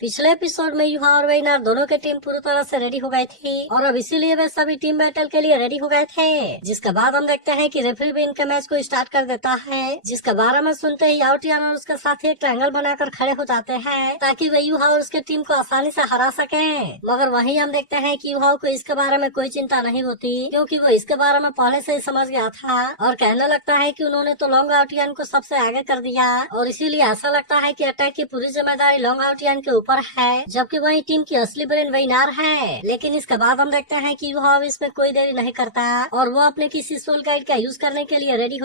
पिछले एपिसोड में युहा और वेइनार दोनों की टीम पूरी तरह से रेडी हो गई थी और अब इसीलिए वे सभी टीम बैटल के लिए रेडी हो गए थे। जिसके बाद हम देखते हैं कि रेफरी भी इनके मैच को स्टार्ट कर देता है, जिसके बारे में सुनते ही आउटियन और उसके साथी एक ट्रायंगल बनाकर खड़े हो जाते हैं ताकि वे युहा और उसके टीम को आसानी से हरा सके। मगर वहीं हम देखते हैं कि युहा को इसके बारे में कोई चिंता नहीं होती, क्योंकि वो इसके बारे में पहले से ही समझ गया था और कहने लगता है कि उन्होंने तो लॉन्ग आउटियन को सबसे आगे कर दिया और इसीलिए ऐसा लगता है कि अटैक की पूरी जिम्मेदारी लॉन्ग आउटियन के ऊपर है, जबकि वही टीम की असली ब्रेन वेइनार है। लेकिन इसके बाद हम देखते हैं कि युहा इसमें कोई देरी नहीं करता और वो अपने किसी सोल गाइड का यूज करने के लिए रेडी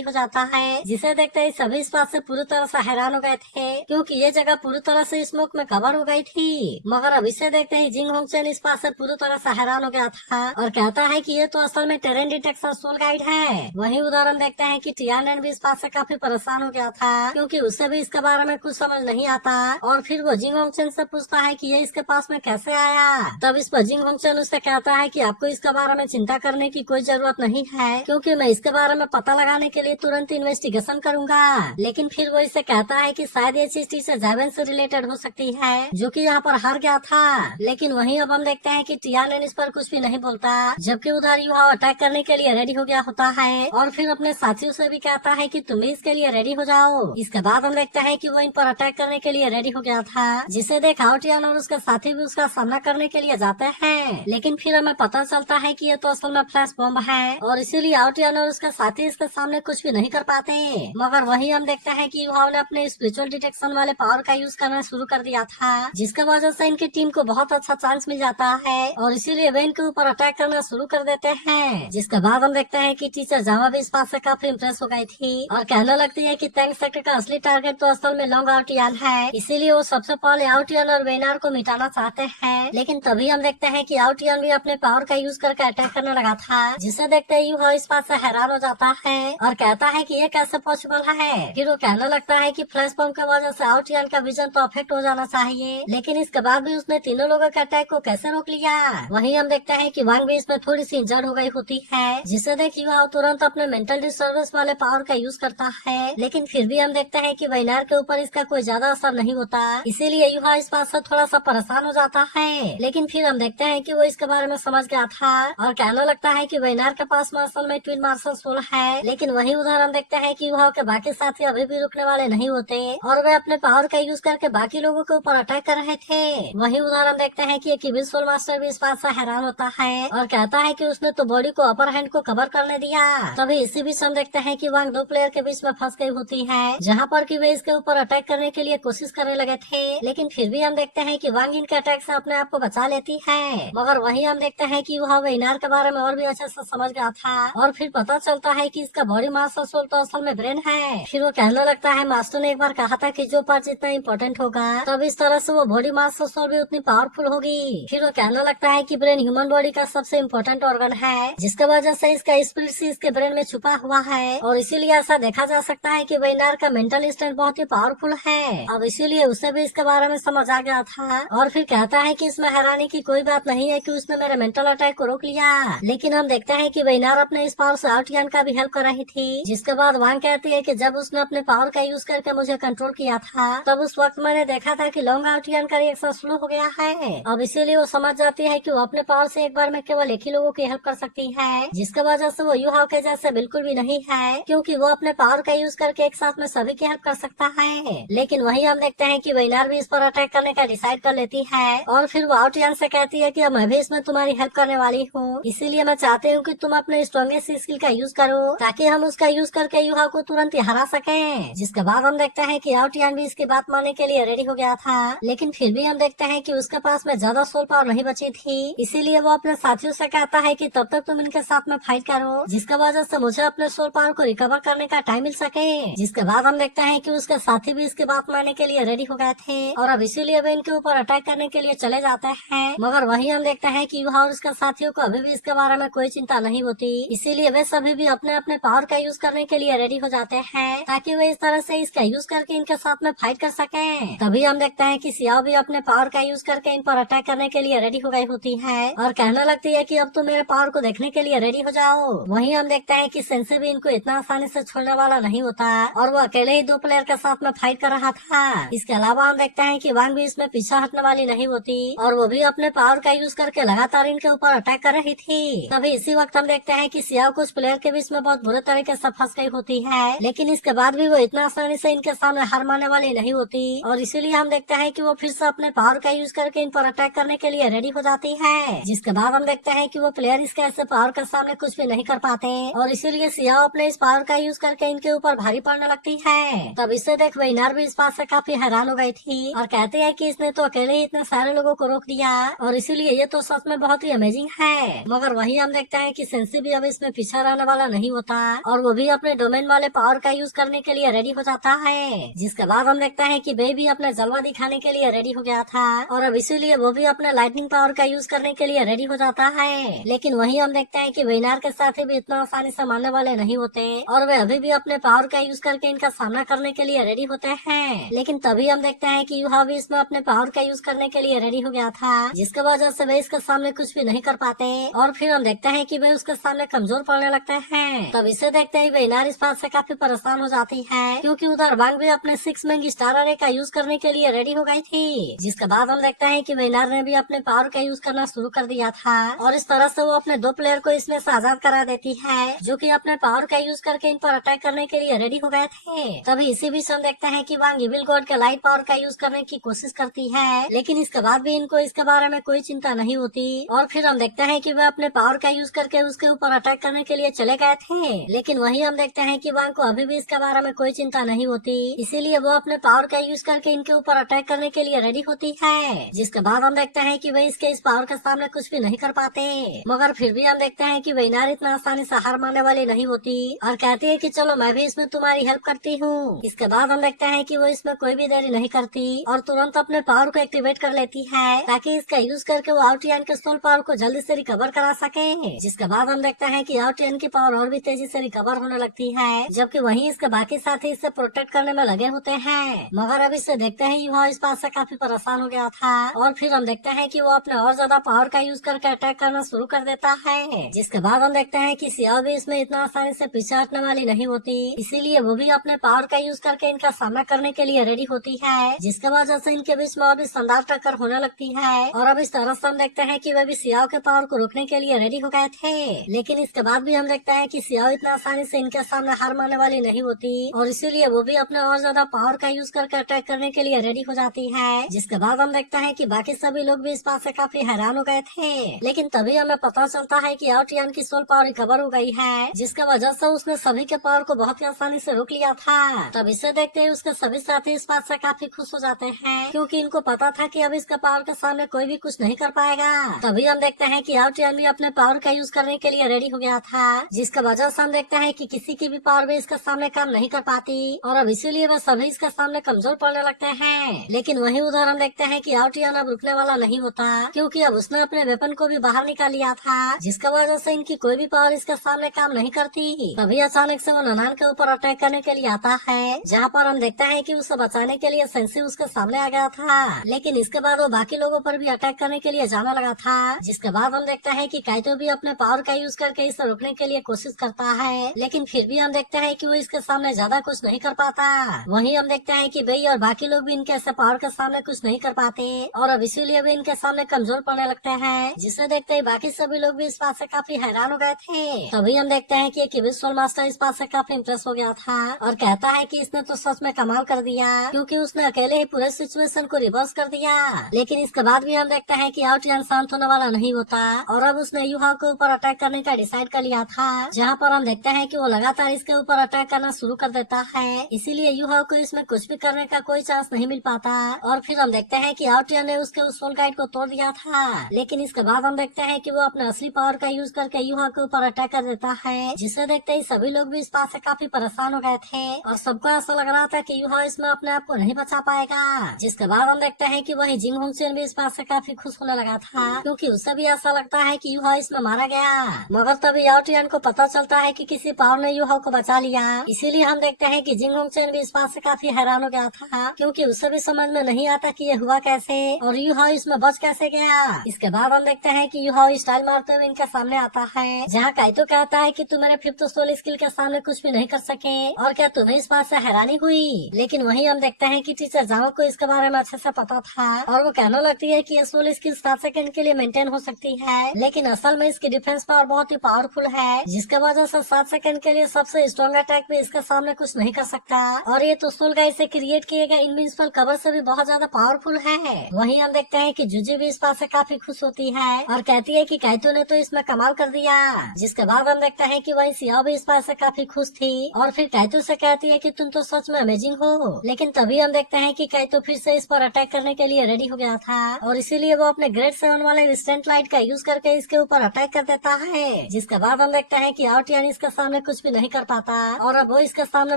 हो जाता है जिसे देखते ही सभी इस बात से पूरी तरह से हैरान हो गए थे, क्योंकि ये जगह पूरी तरह से स्मोक में कवर हो गई थी। मगर अब इसे देखते ही जिंग होंगचेन इस बात से पूरी तरह से हैरान हो गया था और कहता है कि ये तो असल में टेरेन डिटेक्शन सोल गाइड है। वही उदाहरण देखते हैं कि टियानन भी इस बात से काफी परेशान हो गया था, क्योंकि उससे भी इसके बारे में कुछ समझ नहीं आता और फिर वो जिंग होंगचेन से पूछता है कि ये इसके पास में कैसे आया। तब इस पर जिंग होंगचेन उससे कहता है कि आपको इसके बारे में चिंता करने की कोई जरूरत नहीं है, क्योंकि मैं इसके बारे में पता लगाने के लिए तुरंत इन्वेस्टिगेशन करूंगा। लेकिन फिर वो इससे कहता है कि शायद ये चीज से जैवन से रिलेटेड हो सकती है, जो कि यहाँ पर हार गया था। लेकिन वहीं अब हम देखते हैं कि टियानन इस पर कुछ भी नहीं बोलता, जबकि उधर युहा अटैक करने के लिए रेडी हो गया होता है और फिर अपने साथियों से भी कहता है कि तुम भी इसके लिए रेडी हो जाओ। इसके बाद हम देखते हैं कि वो इन पर अटैक करने के लिए रेडी हो गया था, जिसे देख आउटियन और उसके साथी भी उसका सामना करने के लिए जाते हैं। लेकिन फिर हमें पता चलता है कि ये तो असल में फ्लैश बॉम्ब है और इसीलिए आउटियन और उसके साथी इसके सामने कुछ भी नहीं कर पाते। मगर वहीं हम देखते हैं कि युहा ने अपने स्पिरिचुअल डिटेक्शन वाले पावर का यूज करना शुरू कर दिया था, जिसके वजह से इनकी टीम को बहुत अच्छा चांस मिल जाता है और इसीलिए वे इनके ऊपर अटैक करना शुरू कर देते हैं। जिसके बाद हम देखते हैं कि टीचर जावा भी इस बात से काफी इम्प्रेस हो गई थी और कहने लगती है कि टैंक सेक्टर का असली टारगेट तो असल में लॉन्ग आउटियन है, इसीलिए वो सबसे पहले आउटियन और वेइनार को मिटाना चाहते हैं। लेकिन तभी हम देखते हैं कि आउटियन भी अपने पावर का यूज करके अटैक करने लगा था, जिसे देखते ही युहा इस बात से हैरान हो जाता है और कहता है कि ये कैसे पॉसिबल है। फिर वो कहने लगता है कि फ्लैश बॉम्ब की वजह से आउटियन का विजन तो अफेक्ट हो जाना चाहिए, लेकिन इसके बाद भी उसने तीनों लोगों के अटैक को कैसे रोक लिया। वहीं हम देखते हैं कि वांग भी इसमें थोड़ी सी इंजर्ड हो गई होती है, जिसे देख युहा तुरंत अपने मेंटल डिस्टर्बेंस वाले पावर का यूज करता है। लेकिन फिर भी हम देखते हैं कि वेइनार के ऊपर इसका कोई ज्यादा असर नहीं होता, इसीलिए युहा इस बात से थोड़ा सा परेशान हो जाता है। लेकिन फिर हम देखते हैं कि वो इसके बारे में समझ गया था और कहने लगता है कि वेइनार के पास असल में ट्विन मार्शल सोल है। लेकिन वही उधर हम देखते हैं कि युहा के बाकी साथी अभी भी रुकने वाले नहीं होते और वे अपने पावर का यूज करके बाकी लोगों के ऊपर अटैक कर रहे थे। वही उधर हम देखते हैं कि एक इविल सोल मास्टर भी इस बात से हैरान होता है और कहता है कि उसने तो बॉडी को अपर हैंड को कवर करने दिया। तभी इसी बीच हम देखते हैं कि वांग दो प्लेयर के बीच में फंस गई होती है, जहाँ पर कि वे इसके ऊपर अटैक करने के लिए कोशिश करने लगे थे। लेकिन फिर भी हम देखते हैं कि वांग इनके अटैक से अपने आप को बचा लेती है। मगर वही हम देखते हैं कि वह वेइनार के बारे में और भी अच्छे से समझ गया था और फिर पता चलता है कि इसका बॉडी मास्टर सोल तो असल में ब्रेन है। फिर वो कहने लगता है मास्टर ने एक बार कहा था कि जो पार्ट जितना इम्पोर्टेंट होगा तब इस तरह से वो बॉडी मास्टर सोल भी उतनी पावरफुल होगी। फिर वो कहने लगता है कि ब्रेन ह्यूमन बॉडी का सबसे इम्पोर्टेंट ऑर्गन है, जिसके वजह से इसका स्पिरिट से इसके ब्रेन में छुपा हुआ है और इसीलिए ऐसा देखा जा सकता है कि वेइनार का मेंटल स्ट्रेंथ बहुत ही पावरफुल है। अब इसीलिए उसे भी इसके बारे में समझ आ गया था और फिर कहता है कि इसमें हैरानी की कोई बात नहीं है कि उसने मेरे मेंटल अटैक को रोक लिया। लेकिन हम देखते हैं कि वेइनार अपने इस पावर से आउटियन का भी हेल्प कर रही थी, जिसके बाद वांग कहती है कि जब उसने अपने पावर का यूज करके मुझे कंट्रोल किया था तब उस वक्त मैंने देखा था कि लॉन्ग आउटियन का रिएक्शन स्लो हो गया है। अब इसीलिए वो समझ जाती है कि वो अपने पावर से एक बार में केवल एक ही लोगों की हेल्प कर सकती है, जिसके वजह से वो युहा के जैसे बिल्कुल भी नहीं है, क्योंकि वो अपने पावर का यूज करके एक साथ में सभी की हेल्प कर सकता है। लेकिन वही हम देखते हैं कि वेइनार भी इस पर अटैक करने का डिसाइड कर लेती है और फिर वो आउटियन से कहती है कि अब मैं भी इसमें तुम्हारी हेल्प करने वाली हूँ, इसीलिए मैं चाहती हूँ कि तुम अपने स्ट्रॉन्गेस्ट स्किल का यूज करो ताकि हम उसका यूज करके युहा को तुरंत ही हरा सके। जिसके बाद हम देखते हैं कि आउटियन भी इसकी बात मानने के लिए रेडी हो गया था, लेकिन फिर भी हम देखते हैं कि उसके पास में ज्यादा सोल पावर नहीं बची थी, इसीलिए वो अपने साथियों से कहता है कि तब तक तुम इनके साथ में फाइट करो, जिसके वजह से मुझे अपने सोल पावर को रिकवर करने का टाइम मिल सके। जिसके बाद हम देखते हैं कि उसके साथी भी इसकी बात मानने के लिए रेडी हो गए थे और अब इसीलिए वे इनके ऊपर अटैक करने के लिए चले जाते हैं। मगर वही हम देखते हैं कि युहा और उसके साथियों को अभी भी इसके बारे में कोई चिंता नहीं होती, इसीलिए वे सभी भी अपने अपने पावर का यूज करने के लिए रेडी हो जाते हैं ताकि वे इस तरह से इसका यूज करके इनके साथ में फाइट कर सके। तभी हम देखते हैं कि सियाओ भी अपने पावर का यूज करके इन पर अटैक करने के लिए रेडी हो गई होती है और कहने लगती है कि अब तुम मेरे पावर को देखने के लिए रेडी हो जाओ। वहीं हम देखते हैं कि सेंसे भी इनको इतना आसानी से छोड़ने वाला नहीं होता और वो अकेले ही दो प्लेयर प्लेयर के साथ में फाइट कर रहा था। इसके अलावा हम देखते हैं कि वांग भी इसमें पीछा हटने वाली नहीं होती और वो भी अपने पावर का यूज करके लगातार इनके ऊपर अटैक कर रही थी। तभी इसी वक्त हम देखते हैं कि सियाओ कुछ प्लेयर के बीच में बहुत बुरे तरीके से फंस गई होती है, लेकिन इसके बाद भी वो इतना आसानी से इनके सामने हार मानने वाली नहीं होती और इसीलिए हम देखते हैं कि वो फिर से अपने पावर का यूज करके इन पर अटैक करने के लिए रेडी हो जाती है। जिसके बाद हम देखते हैं कि वो प्लेयर इसके ऐसे पावर के सामने कुछ भी नहीं कर पाते और इसीलिए सियाओ अपने इस पावर का यूज करके इनके ऊपर भारी पड़ने लगती है। तब इसे देख वेइनार भी इस बात से काफी हैरान हो गई थी और कहते हैं कि इसने तो अकेले ही इतने सारे लोगों को रोक दिया और इसीलिए ये तो सच में बहुत ही अमेजिंग है। मगर वही हम देखते हैं कि सेंसी भी अब इसमें पीछा रहने वाला नहीं होता और वो भी अपने डोमेन वाले पावर का यूज करने के लिए रेडी हो जाता है। जिसके बाद हम देखते हैं कि बे भी अपना जलवा दिखाने के लिए रेडी हो गया था और अब इसीलिए वो भी अपने लाइटनिंग पावर का यूज करने के लिए रेडी हो जाता है। लेकिन वही हम देखते हैं कि वेइनार के साथ भी इतना आसानी से मारने वाले नहीं होते और वे अभी भी अपने पावर का यूज करके इनका सामना करने के लिए रेडी होते हैं। लेकिन तभी हम देखते हैं कि यूहा भी इसमें अपने पावर का यूज करने के लिए रेडी हो गया था, जिसके वजह से वे इसके सामने कुछ भी नहीं कर पाते और फिर हम देखते हैं कि वे उसके सामने कमजोर पड़ने लगते हैं। तब इसे देखते ही वेइनार इस बात से काफी परेशान हो जाती है क्योंकि उधर वांग भी अपने 6 मैंगी स्टार अरे का यूज करने के लिए रेडी हो गई थी। जिसके बाद हम देखते हैं कि वेइनार ने भी अपने पावर का यूज करना शुरू कर दिया था और इस तरह से वो अपने 2 प्लेयर को इसमें से आजाद करा देती है जो कि अपने पावर का यूज करके इन पर अटैक करने के लिए रेडी हो गए थे। तभी इसी बीच हम देखते हैं कि वांग इविल गॉड के लाइट पावर का यूज करने की कोशिश करती है, लेकिन इसके बाद भी इनको इसके बारे में कोई चिंता नहीं होती और फिर हम देखते हैं कि वे अपने पावर का यूज करके उसके ऊपर अटैक करने के लिए चले गए थे। लेकिन वही हम देखते हैं कि वांग को अभी भी इसके बारे में कोई चिंता नहीं होती, इसीलिए वो अपने पावर का यूज करके इनके ऊपर अटैक करने के लिए रेडी होती है। जिसके बाद हम देखते हैं कि वे इसके इस पावर के सामने कुछ भी नहीं कर पाते, मगर फिर भी हम देखते हैं कि वेइनार इतना आसानी से हार मानने वाली नहीं होती और कहती है कि चलो मैं भी इसमें तुम्हारी हेल्प करती हूँ। इसके बाद हम देखते हैं कि वो इसमें कोई भी देरी नहीं करती और तुरंत अपने पावर को एक्टिवेट कर लेती है ताकि इसका यूज करके वो आउटियन के सोल पावर को जल्दी से रिकवर करा सके। जिसके बाद हम देखते हैं कि आउटियन की पावर और भी तेजी से रिकवर होने लगती है, जबकि वहीं इसके बाकी साथी इससे प्रोटेक्ट करने में लगे होते हैं। मगर अब इससे देखते हैं युवा इस बात से काफी परेशान हो गया था और फिर हम देखते हैं कि वो अपने और ज्यादा पावर का यूज करके अटैक करना शुरू कर देता है। जिसके बाद हम देखते हैं कि सियाओ भी इसमें इतना आसानी से पीछे हटने वाली नहीं होती, इसीलिए वो भी अपने पावर का यूज करके इनका सामना करने के लिए रेडी होती है, जिसके वजह से इनके बीच में और भी शानदार टक्कर होने लगती है। और अब इस तरह से हम देखते हैं कि वे भी सियाओ के पावर को रोकने के लिए रेडी हो गए थे, लेकिन इसके बाद भी हम देखते हैं कि सियाओ इतना आसानी से इनके सामने हार मानने वाली नहीं होती और इसीलिए वो भी अपने और ज्यादा पावर का यूज करके अटैक करने के लिए रेडी हो जाती है। जिसके बाद हम देखते हैं कि बाकी सभी लोग भी इस बात से काफी हैरान हो गए थे, लेकिन तभी हमें पता चलता है कि आउटियन की सोल पावर रिकवर हो गई है, जिसके वजह से उसने सभी के पावर को बहुत ही आसानी से रोक लिया था। तब इसे देखते ही उसके सभी साथी इस बात से काफी खुश हो जाते हैं क्योंकि इनको पता था कि अब इसके पावर के सामने कोई भी कुछ नहीं कर पाएगा। तभी हम देखते हैं कि आउटियन भी अपने पावर का यूज करने के लिए रेडी हो गया था, जिसके वजह से हम देखते हैं कि किसी की भी पावर भी इसके सामने काम नहीं कर पाती और अब इसीलिए वह सभी इसके सामने कमजोर पड़ने लगते हैं। लेकिन वही उधर हम देखते हैं कि आउटियन अब रुकने वाला नहीं होता क्योंकि अब उसने अपने वेपन को भी बाहर निकाल लिया था, जिसके वजह से इनकी कोई भी पावर इसके सामने काम नहीं करती। तभी अचानक से वो ननान के ऊपर अटैक करने के लिए आता है, जहाँ पर हम देखते हैं कि उसे बचाने के लिए सेंसी उसके सामने आ गया था, लेकिन इसके बाद वो बाकी लोगों पर भी अटैक करने के लिए जाने लगा था। जिसके बाद हम देखते हैं कि काइतो भी अपने पावर का यूज करके इसे रोकने के लिए कोशिश करता है, लेकिन फिर भी हम देखते हैं कि वो इसके सामने ज्यादा कुछ नहीं कर पाता। वहीं हम देखते हैं कि बेई और बाकी लोग भी इनके ऐसे पावर के सामने कुछ नहीं कर पाते और अब इसीलिए भी इनके सामने कमजोर पड़ने लगते हैं, जिसे देखते ही बाकी सभी लोग भी इस बात से काफी हैरान हो गए थे। तभी हम देखते हैं कि एक सोल मास्टर इस बात से काफी इम्प्रेस हो गया था और कहता है कि इसने तो सच में कमाल कर दिया क्योंकि उसने अकेले ही पूरे सिचुएशन को रिवर्स कर दिया। लेकिन इसके बाद भी हम देखते हैं कि आउटियन शांत होने वाला नहीं होता और अब उसने युहा के ऊपर अटैक करने का डिसाइड कर लिया था, जहाँ पर हम देखते हैं कि वो लगातार इसके ऊपर अटैक करना शुरू कर देता है, इसीलिए युहा को इसमें कुछ भी करने का कोई चांस नहीं मिल पाता। और फिर हम देखते हैं कि आउटियन ने उसके उस सोल गाइड को तोड़ दिया था, लेकिन इसके बाद हम देखते हैं कि वो अपने असली पावर का यूज करके युहा के ऊपर अटैक कर देता है, जिसे देखते ही सभी लोग भी इस बात से काफी परेशान हो गए थे और सबको ऐसा लग रहा था कि युहा इसमें अपने आप को नहीं बचा पाएगा। जिसके बाद हम देखते हैं कि वही जिंग होंगचेन भी इस बात से काफी खुश होने लगा था क्योंकि उसे भी ऐसा लगता है कि युहा इसमें मारा गया। मगर तभी आउटियन को पता चलता है कि किसी पावर ने युहा को बचा लिया, इसीलिए हम देखते हैं कि जिंग होंगचेन भी इस बात से काफी हैरान हो गया था क्योंकि उसे भी समझ में नहीं आता कि ये हुआ कैसे और युहा इसमें बच कैसे गया। इसके बाद हम देखते हैं कि युहा स्टाइल मारते हुए इनके सामने आता है, जहाँ काइतो कहता है कि तुम मेरे 5th सोल स्किल के सामने कुछ भी नहीं कर सके और क्या तुम्हें इस बात से हैरानी हुई। लेकिन वहीं हम देखते हैं कि टीचर जावा को इसके बारे में अच्छे से पता था और वो कहने लगती है कि ये सोल स्किल 7 सेकंड के लिए मेंटेन हो सकती है, लेकिन असल में इसकी डिफेंस पावर बहुत ही पावरफुल है, जिसके वजह से 7 सेकंड के लिए सबसे स्ट्रॉन्ग अटैक भी इसके सामने कुछ नहीं कर सकता। और ये तो सोल गाइड से क्रिएट किए गए इनविंसिबल कवर से भी बहुत ज्यादा पावरफुल है। वहीं हम देखते हैं कि जुजी भी इस बात से काफी खुश होती है और कहती है कि काइतो ने तो इसमें कमाल कर दिया। जिसके बाद हम देखते हैं कि वहीं सियाओ भी इस बात से काफी खुश थी और फिर काइतो से कहती है कि तुम तो सच में अमेजिंग हो। लेकिन तभी हम देखते हैं कि काइतो फिर से इस पर अटैक करने के लिए रेडी हो गया था और इसीलिए वो अपने ग्रेड 7 वाले इंस्टेंट लाइट का यूज करके इसके ऊपर अटैक कर देता है। जिसके बाद हम देखते हैं कि आउटियन इसके सामने कुछ भी नहीं कर पाता और अब वो इसके सामने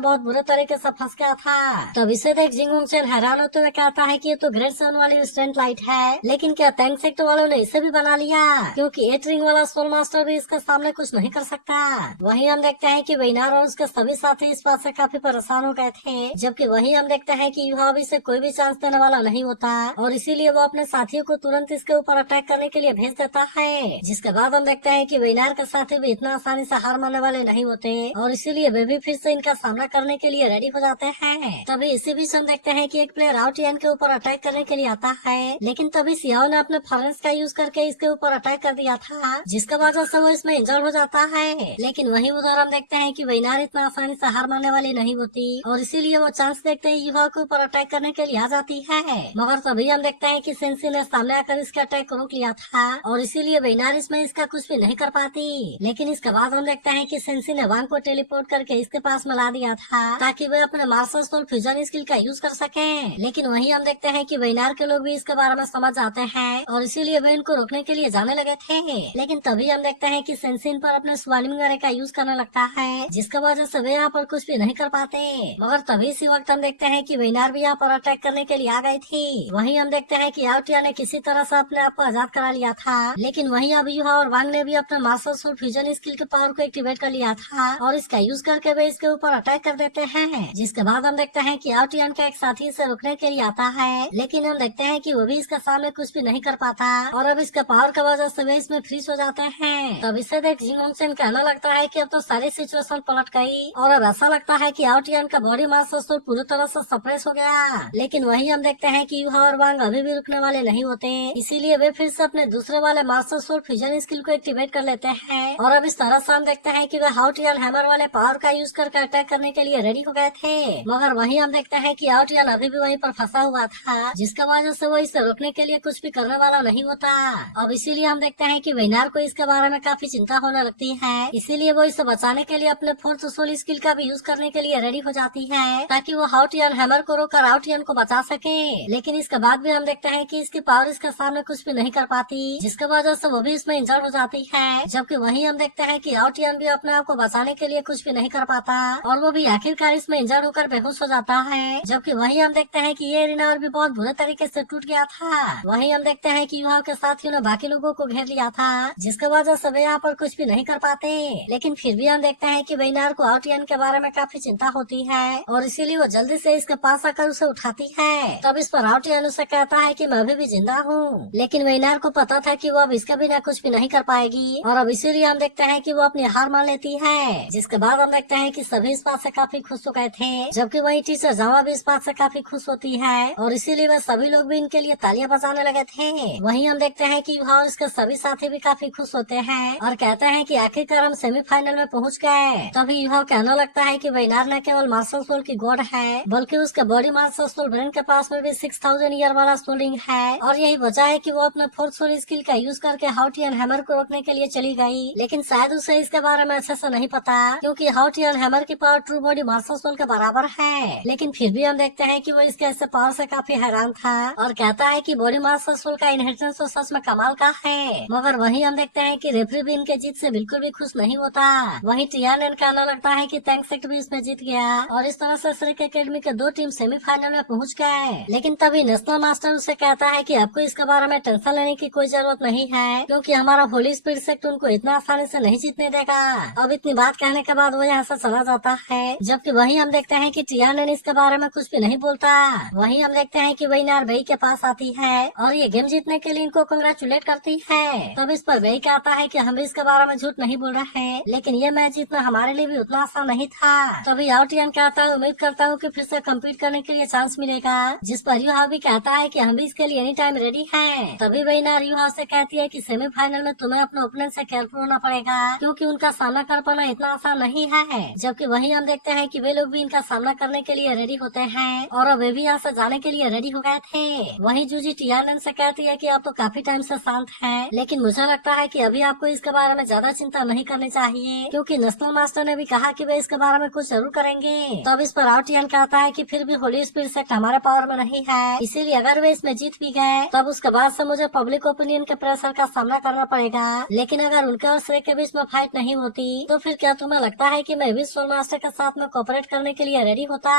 बहुत बुरे तरीके से फंस गया था। तब इसे देख जिंग होंगचेन हैरान होते हुए कहता है कि ये तो ग्रेड 7 वाली इंस्टेंट लाइट है, लेकिन क्या टैंक सेक्टर वालों ने इसे भी बना लिया, क्योंकि 8 रिंग वाला सोल मास्टर भी इसके सामने कुछ नहीं कर सकता। वहीं हम देखते हैं कि वेनार और उसके सभी साथी इस बात से काफी परेशान हो गए थे, जबकि वहीं हम देखते हैं कि युवा भी से कोई भी चांस देने वाला नहीं होता और इसीलिए वो अपने साथियों को तुरंत इसके ऊपर अटैक करने के लिए भेज देता है। जिसके बाद हम देखते हैं कि वेनार के साथी भी इतना आसानी से हार मानने वाले नहीं होते और इसीलिए वे भी फिर से इनका सामना करने के लिए रेडी हो जाते हैं। तभी इसी बीच हम देखते हैं कि एक प्लेयर आउटियन के ऊपर अटैक करने के लिए आता है, लेकिन तभी सियाओ ने अपने फॉरेंस का यूज करके इसके ऊपर अटैक कर दिया था, जिसके वजह से वो इसमें इंजर्ड हो जाता है। लेकिन वहीं उधर हम देखते हैं कि वेनार इतना आसानी से हार मानने वाली नहीं होती और इसीलिए वो चांस देखते ही युवा के ऊपर अटैक करने के लिए आ जाती है। मगर तभी हम देखते हैं कि सेंसी ने सामने आकर इसके अटैक को रोक लिया था और इसीलिए वेनार इसमें इसका कुछ भी नहीं कर पाती। लेकिन इसके बाद हम देखते हैं कि सेंसी ने वांग को टेलीपोर्ट करके इसके पास मिला दिया था ताकि वे अपने मार्शल सोल फ्यूजन स्किल का यूज कर सके। लेकिन वहीं हम देखते हैं कि वेनार के लोग भी इसके बारे में समझ जाते हैं और इसीलिए वे इनको रोकने के लिए जाने लगे थे। लेकिन तभी हम देखते हैं कि सेंसी इन पर अपने स्वालिंग रे का यूज करने लगता है, जिसकी वजह से वे यहाँ पर कुछ भी नहीं कर पाते। मगर तभी इसी वक्त हम देखते हैं कि वेनार भी यहाँ पर अटैक करने के लिए आ गई थी। वहीं हम देखते हैं कि आउटिया ने किसी तरह से अपने आप को आजाद करा लिया था, लेकिन वहीं अब युवा और वांग ने भी अपने मार्शल सोल फ्यूजन स्किल के पावर को एक्टिवेट कर लिया था और इसका यूज करके वे इसके ऊपर अटैक कर देते हैं। जिसके बाद हम देखते हैं कि आउटियन का एक साथी इसे रोकने के लिए आता है, लेकिन हम देखते हैं कि वो भी इसके सामने कुछ भी नहीं कर पाता और अब इसके पावर की वजह से वे इसमें फ्रीज हो जाते हैं। तब इसे देख जिंग होंगचेन कहने लगता है कि अब तो सारी सिचुएशन पलट गई और अब ऐसा लगता है कि आउटियन का बॉडी मार्शल सोल पूरी तरह से सप्रेस हो गया। लेकिन वहीं हम देखते हैं कि युवा और वांग अभी भी रुकने वाले नहीं होते, इसीलिए वे फिर से अपने दूसरे वाले मार्शल सोल फ्यूजन स्किल को एक्टिवेट कर लेते हैं और अब इस तरह से हम देखते हैं कि वे आउटियन हैमर वाले पावर का यूज करके अटैक करने के लिए रेडी हो गए थे। मगर वहीं हम देखते हैं कि आउटियन अभी भी वहीं पर फंसा हुआ था, जिसका वजह से वो इसे रोकने के लिए कुछ भी करने वाला नहीं होता। अब इसीलिए हम देखते हैं कि वेनार को इसके बारे में काफी चिंता होने लगती है, इसीलिए वो इसे बचाने के लिए अपने फोर्थ सोल स्किल का भी यूज करने के लिए रेडी हो जाती है ताकि वो आउटियन हैमर को रोककर आउटियन को बचा सके। लेकिन इसके बाद भी हम देखते हैं कि इसकी पावर इसके सामने कुछ भी नहीं कर पाती, जिसकी वजह से वो भी इसमें इंजर्ड हो जाती है। जबकि वहीं हम देखते हैं कि आउटियन भी अपने आप को बचाने के लिए कुछ भी नहीं कर पाता और वो भी आखिरकार इसमें इंजर्ड होकर बेहोश हो जाता है। जबकि वहीं हम देखते हैं कि ये रिनार भी बहुत बुरे तरीके से टूट गया था। वहीं हम देखते हैं कि युवा के साथियों ने बाकी लोगों को घेर लिया था, जिसकी वजह से वे यहाँ पर कुछ भी नहीं कर पाते। लेकिन फिर भी हम देखते हैं कि वेनार को आउटियन के बारे में काफी चिंता होती है और इसीलिए वो जल्दी से इसके पास आकर उसे उठाती है। तब इस पर आउटियन उसे कहता है कि मैं अभी भी जिंदा हूँ, लेकिन वेनार को पता था कि वो अब इसके बिना कुछ भी नहीं कर पाएगी और अब इसीलिए हम देखते हैं कि वो अपनी हार मान लेती है। जिसके बाद हम देखते हैं कि सभी इस बात से काफी खुश हो गए थे, जबकि वही टीचर जावा भी इस बात से काफी खुश होती है और इसीलिए वह सभी लोग भी इनके लिए तालियां बजाने लगे थे। वहीं हम देखते हैं कि युवा और इसके सभी साथी भी काफी खुश होते हैं और कहते हैं कि आखिरकार हम सेमीफाइनल में पहुंच गए। तभी युवा कहने लगता है कि वेनार न केवल मार्शल सोल की गॉड है, बल्कि उसके बॉडी मार्शल सोल ब्रेन के पास में भी 6000 ईयर वाला सोलिंग है और यही वजह है कि वो अपने फोर्थ सोल स्किल का यूज करके हाउटियन हैमर को रोकने के लिए चली गई। लेकिन शायद उसे इसके बारे में अच्छे से नहीं पता, क्योंकि हाउटियन हैमर की power true body martial soul के बराबर है। लेकिन फिर भी हम देखते हैं कि वो इसके ऐसे पावर से काफी हैरान था और कहता है कि बॉडी मार्शल सोल का इनहेरिटेंस तो सच में कमाल का है। मगर वहीं हम देखते हैं कि रेफरी भी इनके जीत से बिल्कुल भी खुश नहीं होता। वहीं टियान कहना लगता है कि टैंक सेक्ट भी इसमें जीत गया और इस तरह से श्रेक एकेडमी के दो टीम सेमीफाइनल में पहुंच गए। लेकिन तभी नेशनल मास्टर उसे कहता है कि आपको इसके बारे में टेंशन लेने की कोई जरूरत नहीं है, क्योंकि हमारा होली स्पिरिट सेक्ट उनको इतना आसानी से नहीं जीतने देगा। अब इतनी बात कहने के बाद वो यहाँ से चला जाता है, जबकि वहीं हम देखते हैं कि टियान इसके बारे में कुछ भी नहीं बोलता। वहीं हम देखते हैं कि वेनार बेई के पास आती है और ये गेम जीतने के लिए इनको कंग्रेचुलेट करती है। तब इस पर बेई कहता है कि हम भी इसके बारे में झूठ नहीं बोल रहे हैं, लेकिन ये मैच जीतना हमारे लिए भी उतना आसान नहीं था। तभी आउटियन कहता है उम्मीद करता हूँ कि फिर से कम्पीट करने के लिए चांस मिलेगा, जिस पर र्यू हाउ भी कहता है कि हम भी इसके लिए एनी टाइम रेडी हैं। तभी वहीना र्यू हाउ से कहती है कि सेमीफाइनल में तुम्हें अपने ओपोनेंट से केयरफुल होना पड़ेगा, क्योंकि उनका सामना कर पाना इतना आसान नहीं है। जबकि वहीं हम देखते हैं कि वे लोग भी इनका सामना करने के लिए रेडी होते हैं और वे भी यहाँ से जाने के लिए रेडी हो गए थे। वहीं जूजी टियानन से कहती है कि आप तो काफी टाइम से शांत हैं, लेकिन मुझे लगता है कि अभी आपको इसके बारे में ज्यादा चिंता नहीं करनी चाहिए, क्योंकि नेशनल मास्टर ने भी कहा कि वे इसके बारे में कुछ जरूर करेंगे। तब इस पर आउटियन कहता है कि फिर भी होली स्पिरिट सेक्ट हमारे पावर में नहीं है, इसीलिए अगर वे इसमें जीत भी गए तब उसके बाद से मुझे पब्लिक ओपिनियन के प्रेशर का सामना करना पड़ेगा। लेकिन अगर उनके और श्रेय के बीच में फाइट नहीं होती तो फिर क्या तुम्हें लगता है कि मैं भी सोल मास्टर के साथ में कोऑपरेट करने के लिए रेडी होता?